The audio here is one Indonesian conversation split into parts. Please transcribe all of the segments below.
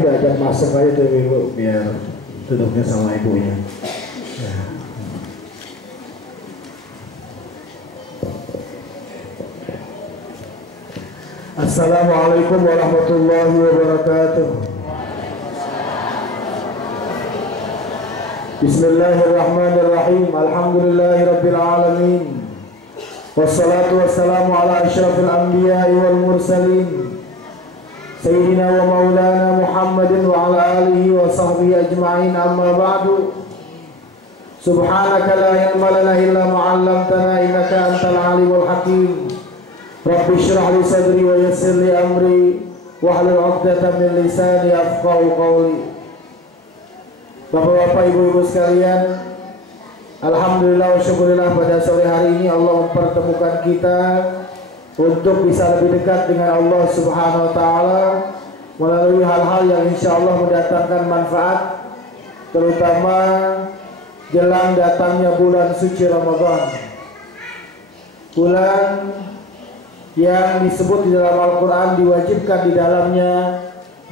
kami diajak masuk aja tuh ibu biar duduknya sama ibunya. Ya. Assalamualaikum warahmatullahi wabarakatuh. Bismillahirrahmanirrahim. Alhamdulillahirabbil alamin. Wassalatu wassalamu ala asyrafil anbiya'i wal mursalin. Sayyidina wa maulana Muhammadin wa ala alihi wa sahbihi ajma'in, amma ba'du. Subhanaka la ilma lana illa ma 'allamtana innaka antal alimul hakim. Rabbi shrah li sadri wa yassir li amri wahlul 'uqdatam min lisani yafqahu qawli. Bapak-bapak, ibu-ibu sekalian, alhamdulillah wa syukurillah pada sore hari ini Allah mempertemukan kita untuk bisa lebih dekat dengan Allah Subhanahu wa taala melalui hal-hal yang insyaallah mendatangkan manfaat, terutama jelang datangnya bulan suci Ramadan. Bulan yang disebut di dalam Al-Qur'an diwajibkan di dalamnya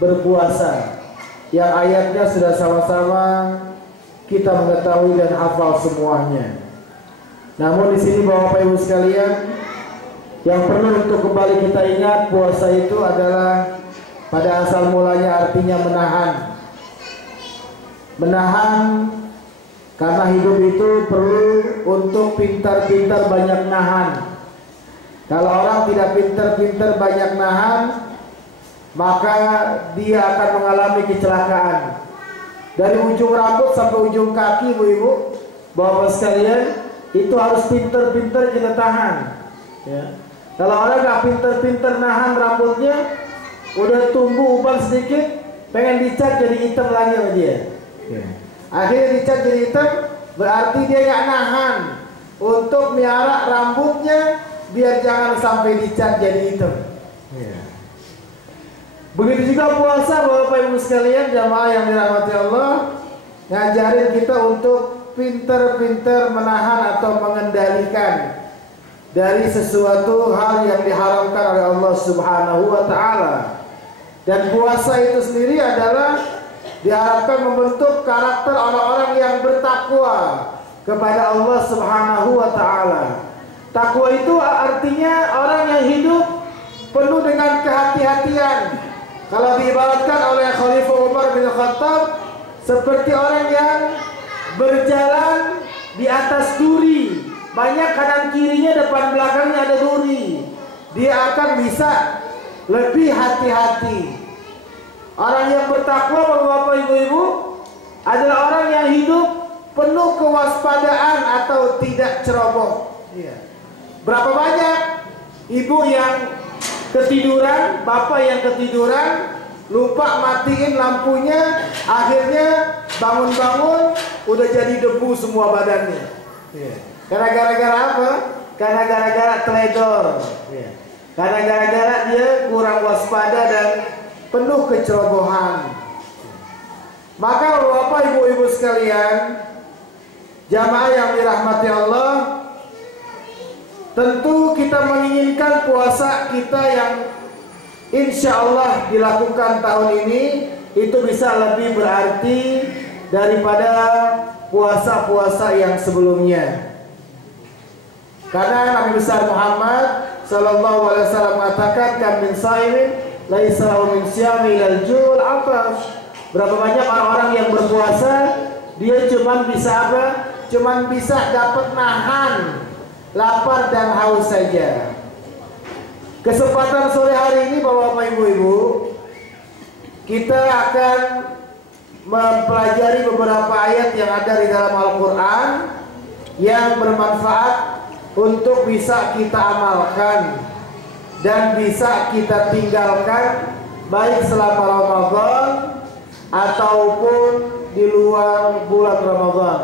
berpuasa, yang ayatnya sudah sama-sama kita mengetahui dan hafal semuanya. Namun di sini Bapak Ibu sekalian, yang perlu untuk kembali kita ingat, puasa itu adalah pada asal mulanya artinya menahan. Menahan karena hidup itu perlu untuk pintar-pintar banyak nahan. Kalau orang tidak pintar-pintar banyak nahan, maka dia akan mengalami kecelakaan. Dari ujung rambut sampai ujung kaki, ibu-ibu, bapak sekalian, itu harus pintar-pintar kita tahan. Ya. Kalau orang nggak pintar-pintar nahan rambutnya, udah tumbuh uban sedikit, pengen dicat jadi hitam lagi sama dia. Ya. Akhirnya dicat jadi hitam, berarti dia nggak nahan untuk miara rambutnya biar jangan sampai dicat jadi hitam. Ya. Begitu juga puasa, Bapak Ibu sekalian, jamaah yang dirahmati Allah, ngajarin kita untuk pintar-pintar menahan atau mengendalikan dari sesuatu hal yang diharamkan oleh Allah Subhanahu wa taala. Dan puasa itu sendiri adalah diharapkan membentuk karakter orang-orang yang bertakwa kepada Allah Subhanahu wa taala. Takwa itu artinya orang yang hidup penuh dengan kehati-hatian. Kalau diibaratkan oleh Khalifah Umar bin Khattab seperti orang yang berjalan di atas duri, banyak kanan kirinya, depan belakangnya ada duri. Dia akan bisa lebih hati-hati. Orang yang bertakwa, bapak ibu-ibu, adalah orang yang hidup penuh kewaspadaan atau tidak ceroboh. Berapa banyak ibu yang ketiduran, bapak yang ketiduran, lupa matiin lampunya, akhirnya bangun-bangun udah jadi debu semua badannya. Karena gara-gara apa? Karena gara-gara teledor. Karena gara-gara dia kurang waspada dan penuh kecerobohan. Maka bapak ibu-ibu sekalian, jamaah yang dirahmati Allah, tentu kita menginginkan puasa kita yang insya Allah dilakukan tahun ini itu bisa lebih berarti daripada puasa-puasa yang sebelumnya. Karena Nabi besar Muhammad sallallahu alaihi wasallam mengatakan, "Kam min shaimin laisa lahu min siyami ilal jul afash." Berapa banyak orang-orang yang berpuasa, dia cuman bisa apa? Cuman bisa dapat nahan lapar dan haus saja. Kesempatan sore hari ini Bapak Ibu-ibu, kita akan mempelajari beberapa ayat yang ada di dalam Al-Quran yang bermanfaat untuk bisa kita amalkan dan bisa kita tinggalkan baik selama Ramadan ataupun di luar bulan Ramadan.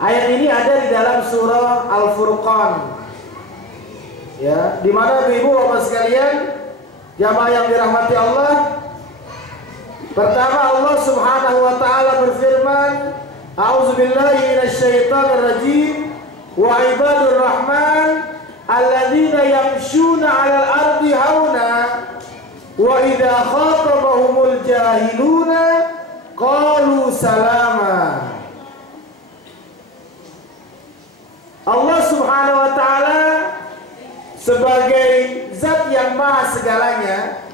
Ayat ini ada di dalam surah Al-Furqan. Ya, di mana ibu bapak sekalian, jamaah yang dirahmati Allah, pertama Allah Subhanahu wa taala berfirman, "A'udzubillahi minasyaitonir rajim, wa ibadur rahman alladzina yamshuna 'alal ardi hauna wa idza khatabahumul jahiluna qalu salama. Allah Subhanahu wa taala sebagai zat yang maha segalanya,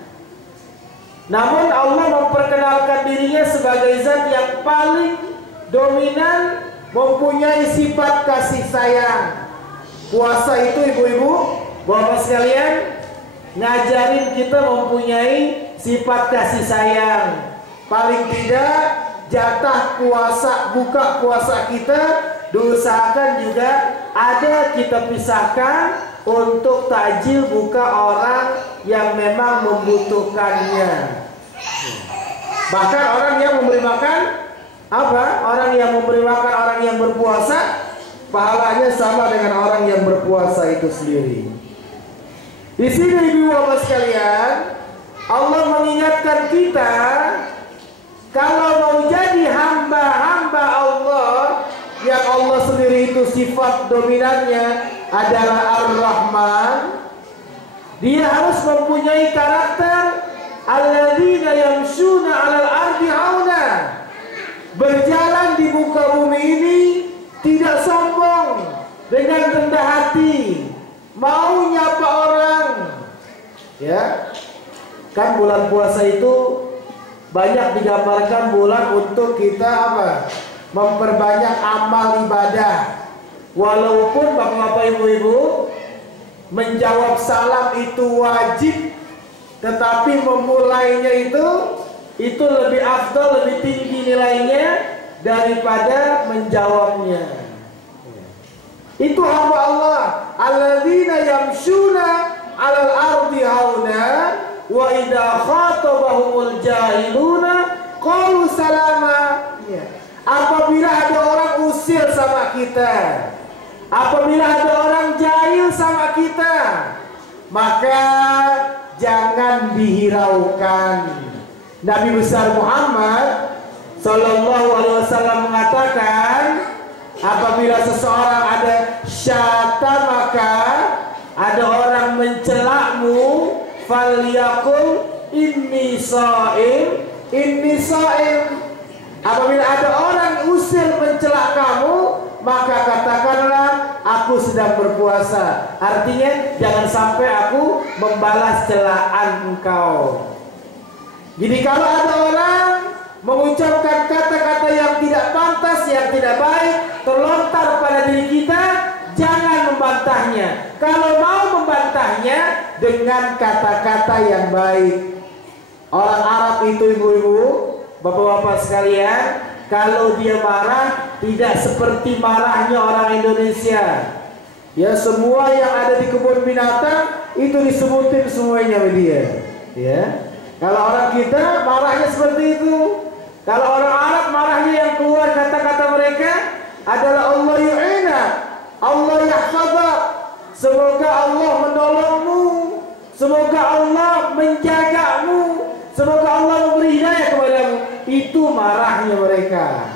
namun Allah memperkenalkan dirinya sebagai zat yang paling dominan, mempunyai sifat kasih sayang. Puasa itu ibu-ibu, bapak sekalian, ngajarin kita mempunyai sifat kasih sayang. Paling tidak jatah puasa, buka puasa kita diusahakan juga ada kita pisahkan untuk takjil buka orang yang memang membutuhkannya. Bahkan orang yang memberi makan apa? Orang yang memberi makan orang yang berpuasa, pahalanya sama dengan orang yang berpuasa itu sendiri. Di sini ibu bapak sekalian, Allah mengingatkan kita kalau mau jadi hamba-hamba Allah, yang Allah sendiri itu sifat dominannya adalah Ar-Rahman, dia harus mempunyai karakter alladzina yamshuna 'alal ardi hauna, berjalan di muka bumi ini tidak sombong, dengan rendah hati, mau nyapa orang. Ya, kan bulan puasa itu banyak digambarkan bulan untuk kita apa? Memperbanyak amal ibadah. Walaupun bapak-bapak ibu-ibu, menjawab salam itu wajib, tetapi memulainya itu lebih afdal, lebih tinggi nilainya daripada menjawabnya. Itu hamba Allah, alladzina yamshuna 'alal ardi hauna wa idza khatabahumul jahiluna qalu salama. Apabila ada orang usil sama kita, apabila ada orang jahil sama kita, maka jangan dihiraukan. Nabi besar Muhammad Sallallahu Alaihi Wasallam mengatakan, apabila seseorang ada maka ada orang mencelakmu, falyaqul inni shaim, inni shaim. Apabila ada orang usir mencela kamu, maka katakanlah aku sedang berpuasa. Artinya jangan sampai aku membalas celaan engkau. Jadi kalau ada orang mengucapkan kata-kata yang tidak pantas, yang tidak baik, terlontar pada diri kita, jangan membantahnya. Kalau mau membantahnya dengan kata-kata yang baik. Orang Arab itu ibu-ibu, bapak-bapak sekalian, kalau dia marah tidak seperti marahnya orang Indonesia. Ya, semua yang ada di kebun binatang itu disebutin semuanya sama dia. Ya, kalau orang kita marahnya seperti itu. Kalau orang Arab marahnya yang keluar kata-kata mereka adalah Allah yu'ina, Allah yahfazak. Semoga Allah menolongmu, semoga Allah menjagamu, semoga Allah memberi hidayah kepadamu. Itu marahnya mereka.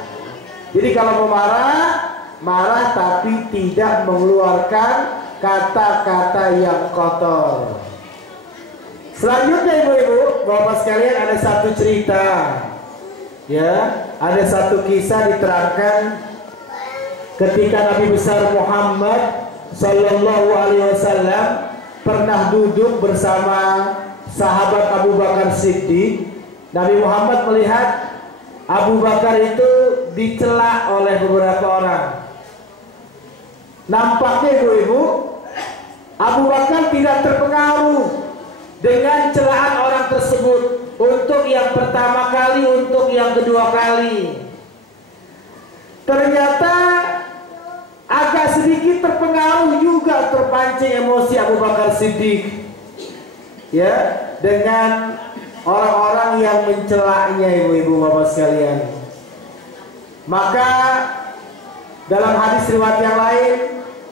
Jadi kalau mau marah tapi tidak mengeluarkan kata-kata yang kotor. Selanjutnya ibu-ibu, bapak sekalian, ada satu cerita. Ya, ada satu kisah diterangkan ketika Nabi besar Muhammad Sallallahu Alaihi Wasallam pernah duduk bersama sahabat Abu Bakar Siddiq. Nabi Muhammad melihat Abu Bakar itu dicela oleh beberapa orang. Nampaknya ibu-ibu, Abu Bakar tidak terpengaruh dengan celaan orang tersebut untuk yang pertama kali, untuk yang kedua kali. Ternyata agak sedikit terpengaruh juga, terpancing emosi Abu Bakar Siddiq, ya, dengan orang-orang yang mencelaknya ibu-ibu bapak sekalian. Maka dalam hadis riwayat yang lain,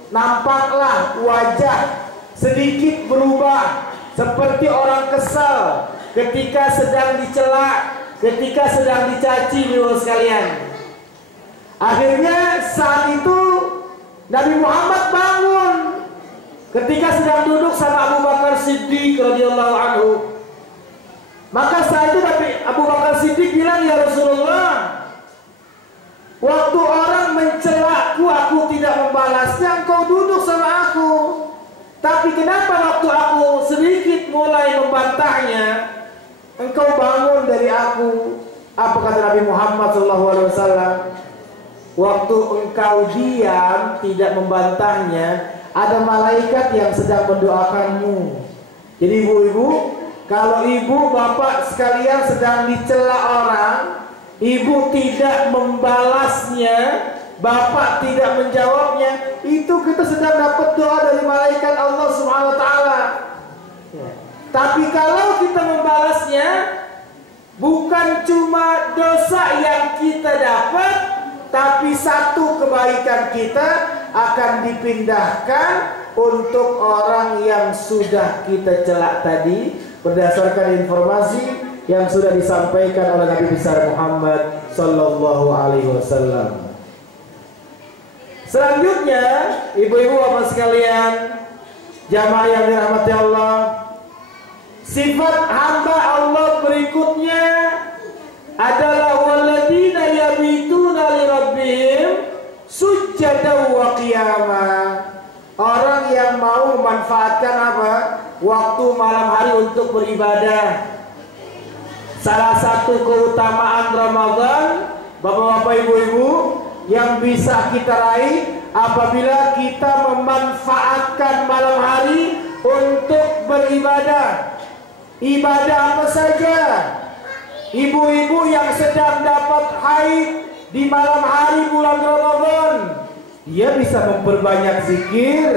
nampaklah wajah sedikit berubah seperti orang kesal ketika sedang dicela, ketika sedang dicaci ibu sekalian. Akhirnya saat itu Nabi Muhammad bangun ketika sedang duduk sama Abu Bakar Siddiq radhiyallahu anhu. Maka saat itu Nabi Abu Bakar Siddiq bilang, ya Rasulullah, waktu orang mencelaku aku tidak membalasnya, engkau duduk sama aku. Tapi kenapa waktu aku sedikit mulai membantahnya, engkau bangun dari aku? Apa kata Nabi Muhammad SAW? Waktu engkau diam tidak membantahnya, ada malaikat yang sedang mendoakanmu. Jadi ibu-ibu, kalau ibu bapak sekalian sedang dicela orang, ibu tidak membalasnya, bapak tidak menjawabnya, itu kita sedang dapat doa dari malaikat Allah Subhanahu wa taala. Tapi kalau kita membalasnya, bukan cuma dosa yang kita dapat, tapi satu kebaikan kita akan dipindahkan untuk orang yang sudah kita celak tadi, berdasarkan informasi yang sudah disampaikan oleh Nabi besar Muhammad sallallahu alaihi wasallam. Selanjutnya, ibu-ibu bapak sekalian, jamaah yang dirahmati Allah, sifat hamba Allah berikutnya adalah walladzina yabituna li rabbihim sujjadan wa qiyama. Orang yang mau memanfaatkan apa? Waktu malam hari untuk beribadah. Salah satu keutamaan Ramadan, bapak-bapak ibu-ibu, yang bisa kita raih apabila kita memanfaatkan malam hari untuk beribadah. Ibadah apa saja? Ibu-ibu yang sedang dapat haid di malam hari bulan Ramadan, dia bisa memperbanyak zikir,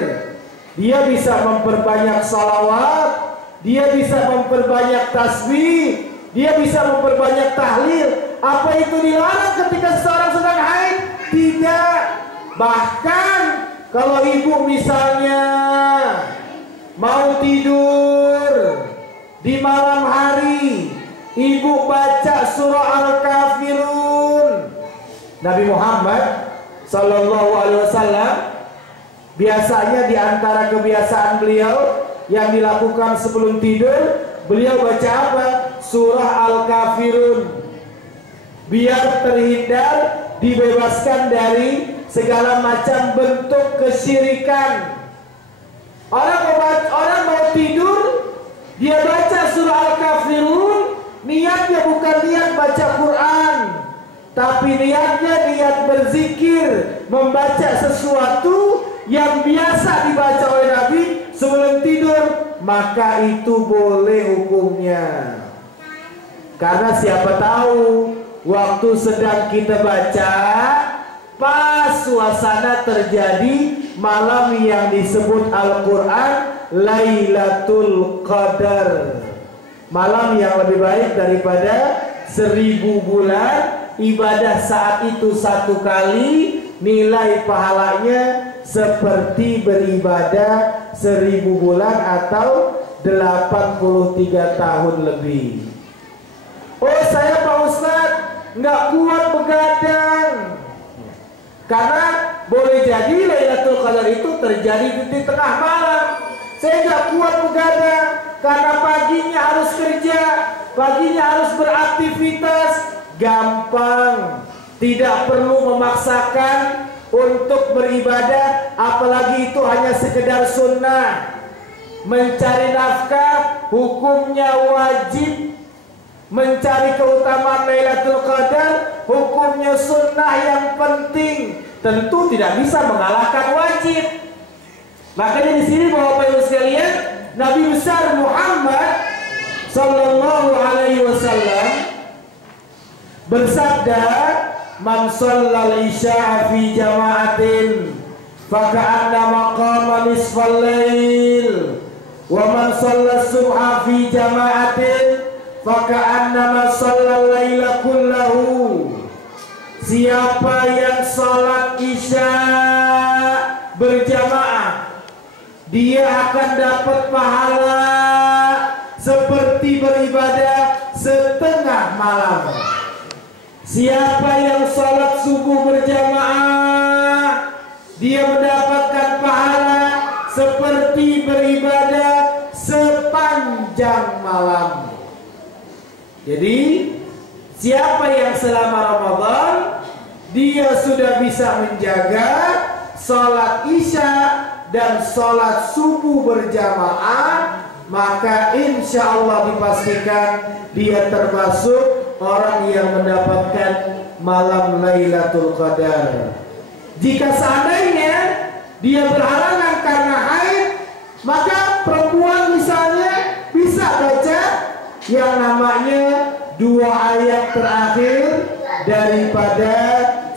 dia bisa memperbanyak salawat, dia bisa memperbanyak tasbih, dia bisa memperbanyak tahlil. Apa itu dilarang ketika seseorang sedang haid? Tidak. Bahkan kalau ibu misalnya mau tidur di malam hari, ibu baca surah Al-Kafirun. Nabi Muhammad sallallahu alaihi wasallam biasanya di antara kebiasaan beliau yang dilakukan sebelum tidur, beliau baca apa? Surah Al-Kafirun. Biar terhindar, dibebaskan dari segala macam bentuk kesyirikan. Orang mau tidur, dia baca surah Al-Kafirun, niatnya bukan niat baca Quran, tapi niatnya niat berzikir, membaca sesuatu yang biasa dibaca oleh Nabi sebelum tidur, maka itu boleh hukumnya. Karena siapa tahu waktu sedang kita baca, pas suasana terjadi malam yang disebut Al-Quran Lailatul Qadar, malam yang lebih baik daripada 1000 bulan. Ibadah saat itu satu kali, nilai pahalanya seperti beribadah 1000 bulan atau 83 tahun lebih. Oh, saya Pak Ustadz nggak kuat begadang. Karena boleh jadi Lailatul Qadar itu terjadi di tengah malam. Saya nggak kuat begadang karena paginya harus kerja, paginya harus beraktivitas. Gampang, tidak perlu memaksakan untuk beribadah, apalagi itu hanya sekedar sunnah. Mencari nafkah hukumnya wajib, mencari keutamaan Lailatul Qadar hukumnya sunnah yang penting. Tentu tidak bisa mengalahkan wajib. Makanya di sini Bapak Ibu sekalian, Nabi besar Muhammad sallallahu alaihi wasallam bersabda, "Man shallal isya fi jama'atin faka'annama qama nisfal lail, wa man shalla subha fi jama'atin faka'annama shallal laila kullahu." Siapa yang salat isya berjamaah, dia akan dapat pahala seperti beribadah setengah malam. Siapa yang salat subuh berjamaah, dia mendapatkan pahala seperti beribadah sepanjang malam. Jadi siapa yang selama Ramadan dia sudah bisa menjaga sholat isya dan sholat subuh berjamaah, maka insya Allah dipastikan dia termasuk orang yang mendapatkan malam Lailatul Qadar. Jika seandainya dia berhalangan karena haid, maka perempuan misalnya bisa baca yang namanya 2 ayat terakhir daripada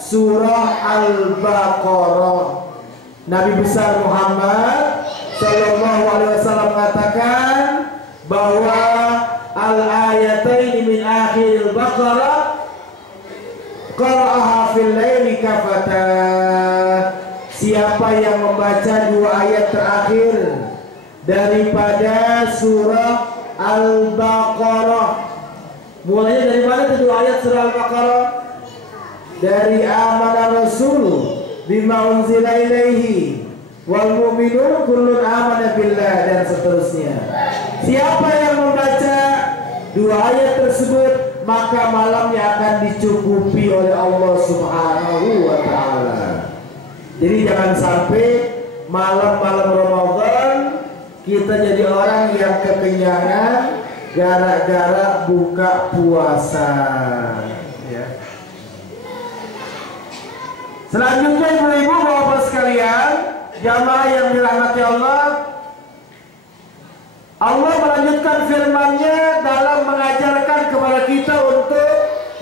surah Al-Baqarah. Nabi besar Muhammad Sallallahu Alaihi Wasallam mengatakan bahwa al-ayataini min akhir Al-Baqarah qara'aha fil laili kafata. Siapa yang membaca 2 ayat terakhir daripada surah Al-Baqarah, mulanya dari mana itu 2 ayat surah Al-Baqarah? Dari amana rasul bima unzila ilaihi wal mu'minun kullun amana billah dan seterusnya. Siapa yang membaca 2 ayat tersebut, maka malamnya akan dicukupi oleh Allah Subhanahu wa taala. Jadi jangan sampai malam-malam Ramadan kita jadi orang yang kekenyangan gara-gara buka puasa, ya. Selanjutnya ibu-ibu bapak sekalian, jamaah yang dirahmati Allah, Allah melanjutkan firman-Nya dalam mengajarkan kepada kita untuk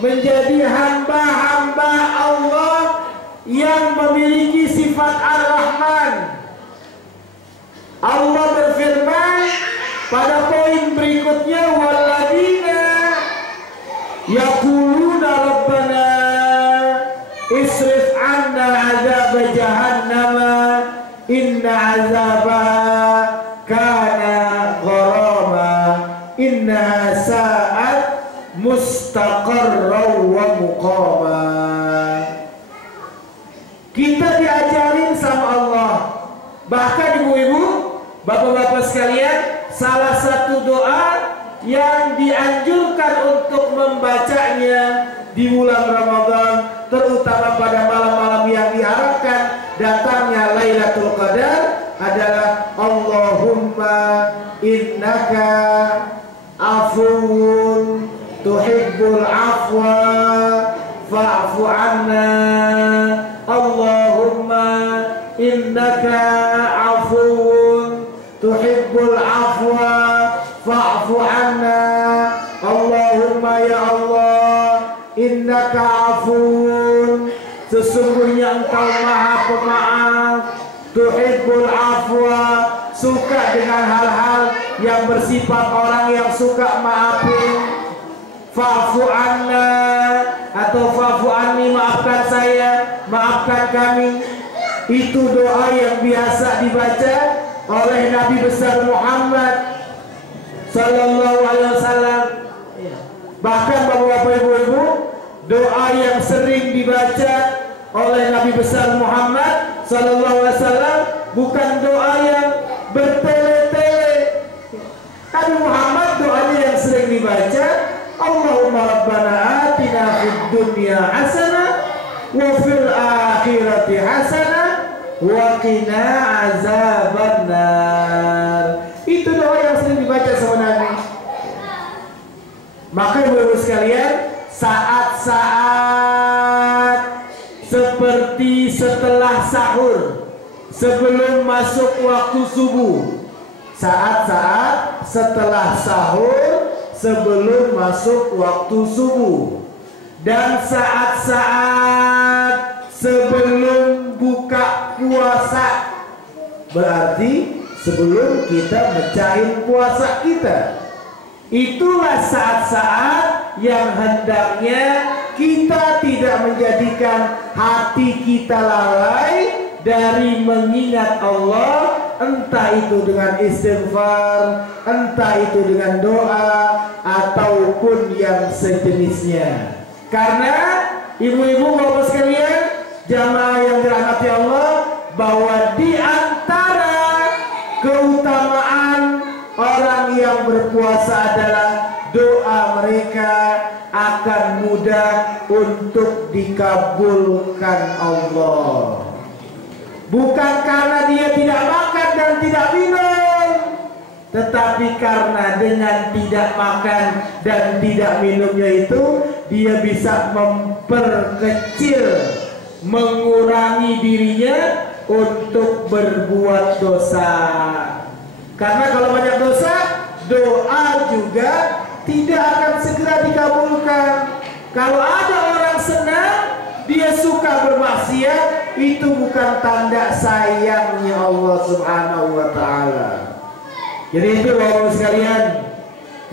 menjadi hamba-hamba Allah yang memiliki sifat Ar-Rahman. Allah berfirman pada poin berikutnya, walladzina yaquluna rabbana isrif 'anna 'adzab jahannam inna 'adzabaha kana gharama innaha sa'at mustaqarran wa muqama. Kita diajarin sama Allah. Bahkan ibu-ibu, bapak-bapak sekalian, salah satu doa yang dianjurkan untuk membacanya di bulan Ramadan, terutama pada malam-malam yang diharapkan datangnya Lailatul Qadar, adalah Allahumma innaka afuwun tuhibbul afwa fa'fu anna. Allahumma innaka afuwun tuhibbul afwa fa'fu anna. Allahumma ya Allah, innaka afuwun, sesungguhnya engkau maha pemaaf, tuhibbul afwa, suka dengan hal-hal yang bersifat orang yang suka maafin. Fa'fu anna atau fa'fu anni, maafkan saya, maafkan kami. Itu doa yang biasa dibaca oleh Nabi besar Muhammad Sallallahu Alaihi Wasallam. Bahkan bapak-bapak ibu-ibu, doa yang sering dibaca oleh Nabi besar Muhammad Sallallahu Alaihi Wasallam bukan doa yang bertele-tele. Nabi Muhammad doanya yang sering dibaca, Allahumma rabbana atina fid dunya hasanah wa fil akhirati hasanah wa qina azabannar. Itu doa yang sering dibaca sama Nabi. Maka ibu-ibu sekalian, saat-saat seperti setelah sahur, sebelum masuk waktu subuh, saat-saat setelah sahur sebelum masuk waktu subuh, dan saat-saat sebelum buka puasa, berarti sebelum kita mecahin puasa kita. Itulah saat-saat yang hendaknya kita tidak menjadikan hati kita lalai dari mengingat Allah, entah itu dengan istighfar, entah itu dengan doa, ataupun yang sejenisnya. Karena ibu-ibu bapak sekalian, jamaah yang dirahmati Allah, bahwa di antara keutamaan orang yang berpuasa adalah doa mereka mereka akan mudah untuk dikabulkan Allah. Bukan karena dia tidak makan dan tidak minum, tetapi karena dengan tidak makan dan tidak minumnya itu dia bisa memperkecil, mengurangi dirinya untuk berbuat dosa. Karena kalau banyak dosa, doa juga tidak akan segera dikabulkan. Kalau ada orang senang, dia suka bermaksiat, itu bukan tanda sayangnya Allah Subhanahu wa Ta'ala. Jadi itu Bapak-Ibu sekalian,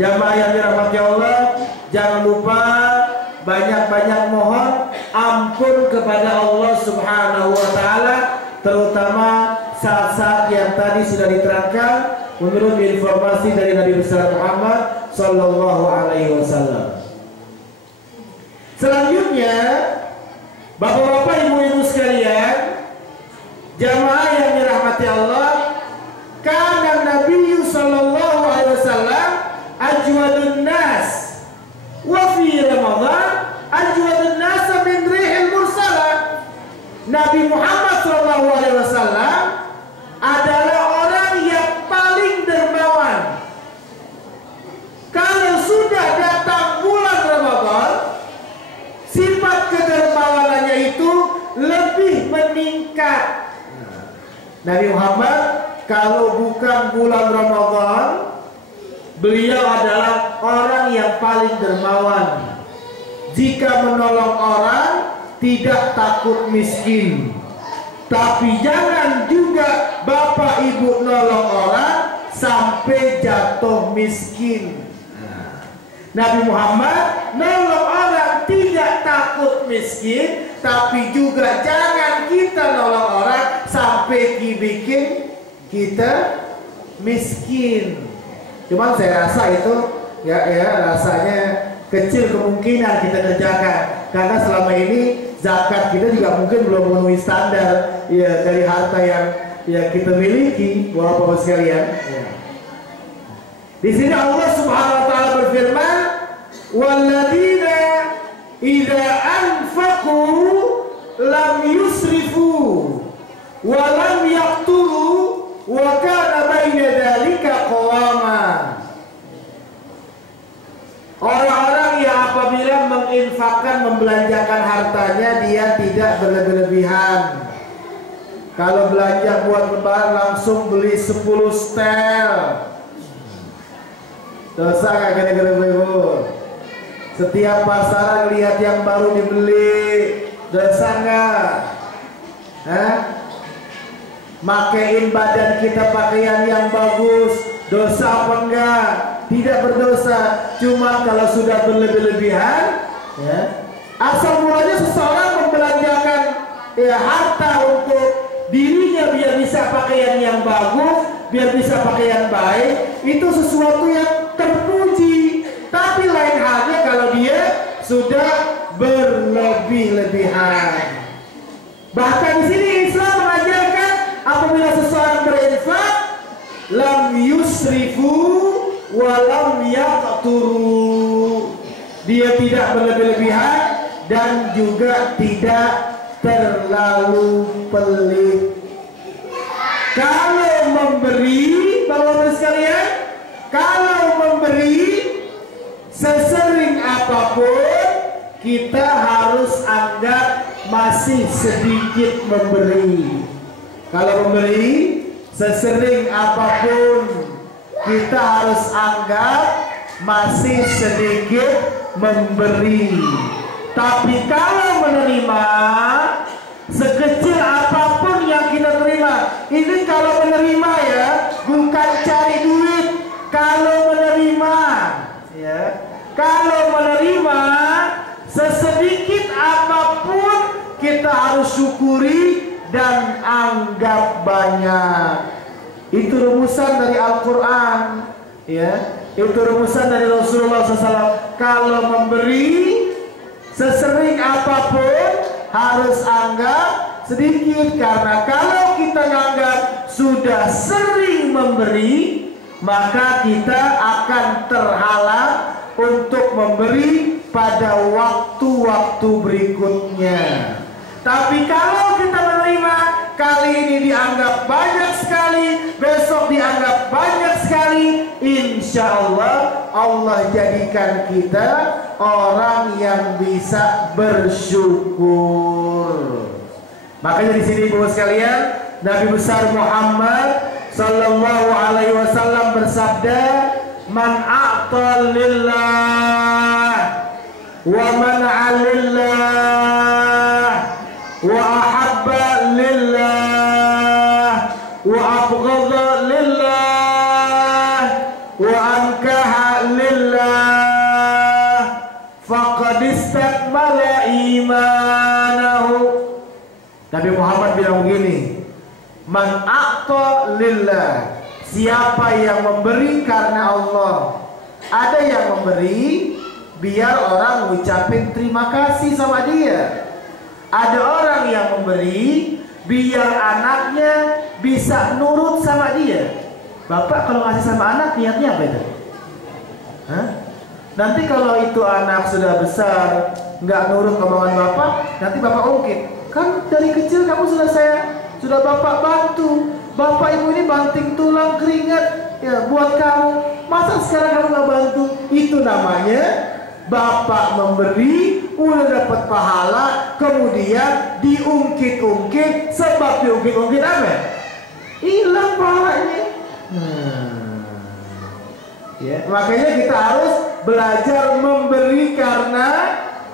jamaah yang dirahmati Allah, jangan lupa banyak-banyak mohon ampun kepada Allah Subhanahu wa Ta'ala, terutama saat-saat yang tadi sudah diterangkan menurut informasi dari Nabi besar Muhammad sallallahu alaihi wasallam. Selanjutnya, Bapak-bapak, ibu-ibu sekalian, jamaah yang dirahmati Allah, kana Nabi sallallahu alaihi wasallam ajwadun nas wa fi Ramadan ajwadun nas min rihil mursalah. Nabi Muhammad sallallahu alaihi wasallam adalah orang yang paling dermawan. Kalau sudah datang bulan Ramadan, sifat kedermawanannya itu lebih meningkat. Nabi Muhammad kalau bukan bulan Ramadan, beliau adalah orang yang paling dermawan. Jika menolong orang, tidak takut miskin. Tapi jangan juga Bapak Ibu nolong orang sampai jatuh miskin. Nabi Muhammad nolong orang tidak takut miskin, tapi juga jangan kita nolong orang sampai bikin kita miskin. Cuman saya rasa itu ya rasanya kecil kemungkinan kita kerjakan, karena selama ini zakat kita juga mungkin belum memenuhi standar ya dari harta yang ya kita miliki, Bapak-Bapak sekalian. Ya. Di sini Allah Subhanahu wa taala berfirman, "Walladzina idza anfaqu lam yusrifu wa lam yaqturu wa kana baina dzalika qawama." Orang-orang yang apabila menginfakkan, membelanjakan hartanya, dia tidak berlebih-lebihan. Kalau belanja buat lebaran langsung beli 10 setel, dosa gak kira-kira Ibu? Setiap pasaran lihat yang baru dibeli, dosa gak? Makein badan kita pakaian yang bagus, dosa apa enggak? Tidak berdosa. Cuma kalau sudah berlebih-lebihan, ya, asal mulanya seseorang membelanjakan ya harta untuk dirinya biar bisa pakaian yang bagus, biar bisa pakaian baik, itu sesuatu yang terpuji. Tapi lain halnya kalau dia sudah berlebih-lebihan. Bahkan di sini Islam mengajarkan apabila seseorang berinfak, lam yusrifu wa lam yaqturu. Dia tidak berlebih-lebihan dan juga tidak terlalu pelit. Kalau memberi, Bapak-Bapak sekalian, kalau memberi sesering apapun, kita harus anggap masih sedikit memberi. Kalau memberi sesering apapun, kita harus anggap masih sedikit memberi. Tapi kalau menerima, sekecil apapun yang kita terima, ini kalau menerima ya, bukan cari duit. Kalau menerima, ya, kalau menerima sesedikit apapun kita harus syukuri dan anggap banyak. Itu rumusan dari Al-Quran, ya. Itu rumusan dari Rasulullah SAW. Kalau memberi sesering apapun harus anggap sedikit, karena kalau kita anggap sudah sering memberi, maka kita akan terhalang untuk memberi pada waktu-waktu berikutnya. Tapi kalau kita menerima, kali ini dianggap banyak sekali, besok dianggap banyak sekali, insya Allah Allah jadikan kita orang yang bisa bersyukur. Makanya di sini Ibu sekalian, Nabi besar Muhammad sallallahu alaihi wasallam bersabda, "Man a'ta lillah wa mana'a lillah wa ahabba lillah wa abghadha lillah wa ankaha lillah faqad istakmala imanahu." Nabi Muhammad bilang begini, "Man a'ta lillah," siapa yang memberi karena Allah. Ada yang memberi biar orang ngucapin terima kasih sama dia. Ada orang yang memberi biar anaknya bisa nurut sama dia. Bapak kalau ngasih sama anak niatnya apa itu? Hah? Nanti kalau itu anak sudah besar nggak nurut omongan bapak, nanti bapak ungkit, kan dari kecil kamu sudah bapak bantu. Bapak ibu ini banting tulang keringat ya buat kamu. Masa sekarang kamu nggak bantu? Itu namanya bapak memberi, udah dapat pahala, kemudian diungkit-ungkit. Sebab diungkit-ungkit apa? Hilang pahalanya. Ya, makanya kita harus belajar memberi karena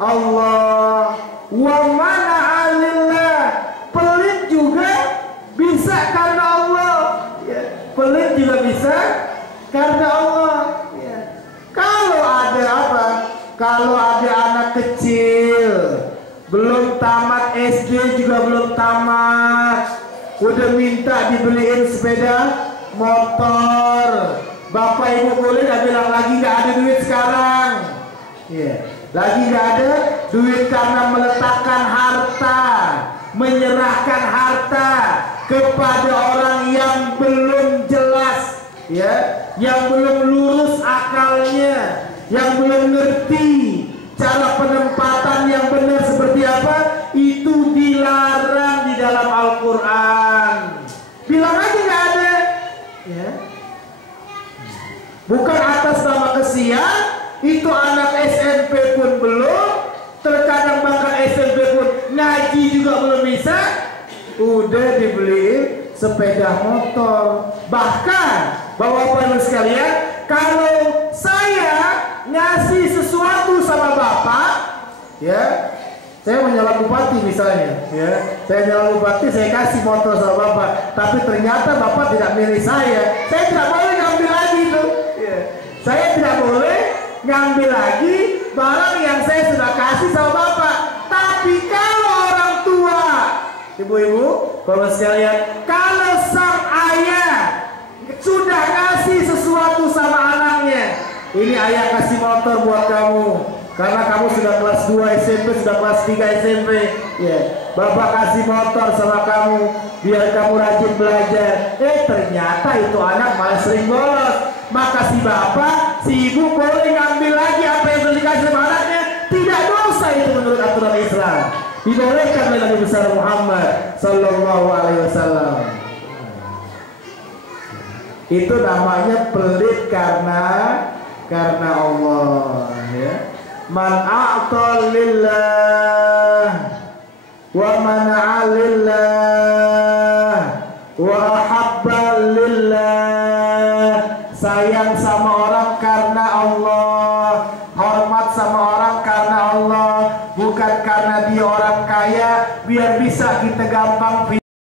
Allah. Wa mana'a lillah, pelit juga bisa karena Allah. Ya, pelit juga bisa karena Allah. Ya. Kalau ada apa? Kalau ada anak kecil belum tamat SD juga belum tamat, udah minta dibeliin sepeda motor, bapak ibu boleh nggak bilang lagi nggak ada duit sekarang? Yeah. Lagi nggak ada duit karena meletakkan harta, menyerahkan harta kepada orang yang belum jelas, ya, yang belum lurus akalnya, yang belum ngerti cara penempatan yang benar seperti apa, itu dilarang di dalam Al-Quran. Bilang aja nggak ada, ya. Bukan atas nama kesian, itu anak SMP pun belum, terkadang bahkan SMP pun ngaji juga belum bisa, udah dibeliin sepeda motor. Bahkan bapak-bapak ibu sekalian, kalau saya ngasih sesuatu sama bapak, ya, saya menyalak bupati misalnya, ya, saya nyalak bupati, saya kasih motor sama bapak, tapi ternyata bapak tidak milih saya tidak boleh ngambil lagi tuh, ya. Saya tidak boleh ngambil lagi barang yang saya sudah kasih sama bapak. Tapi kalau orang tua, ibu-ibu, bapak sekalian, kalau sang ayah sudah kasih sesuatu sama anaknya, ini ayah kasih motor buat kamu karena kamu sudah kelas 2 SMP, sudah kelas 3 SMP, ya, bapak kasih motor sama kamu biar kamu rajin belajar. Ternyata itu anak malah sering bolos, maka si bapak, si ibu boleh ngambil lagi apa yang sudah dikasih sama anaknya. Tidak dosa itu menurut aturan Islam, dibolehkan oleh Nabi besar Muhammad sallallahu alaihi wasallam. Itu namanya pelit karena Allah, ya. Man a'ta lillah wa mana'a lillah wa ahabba lillah, sayang sama orang karena Allah, hormat sama orang karena Allah, bukan karena dia orang kaya biar bisa kita gampang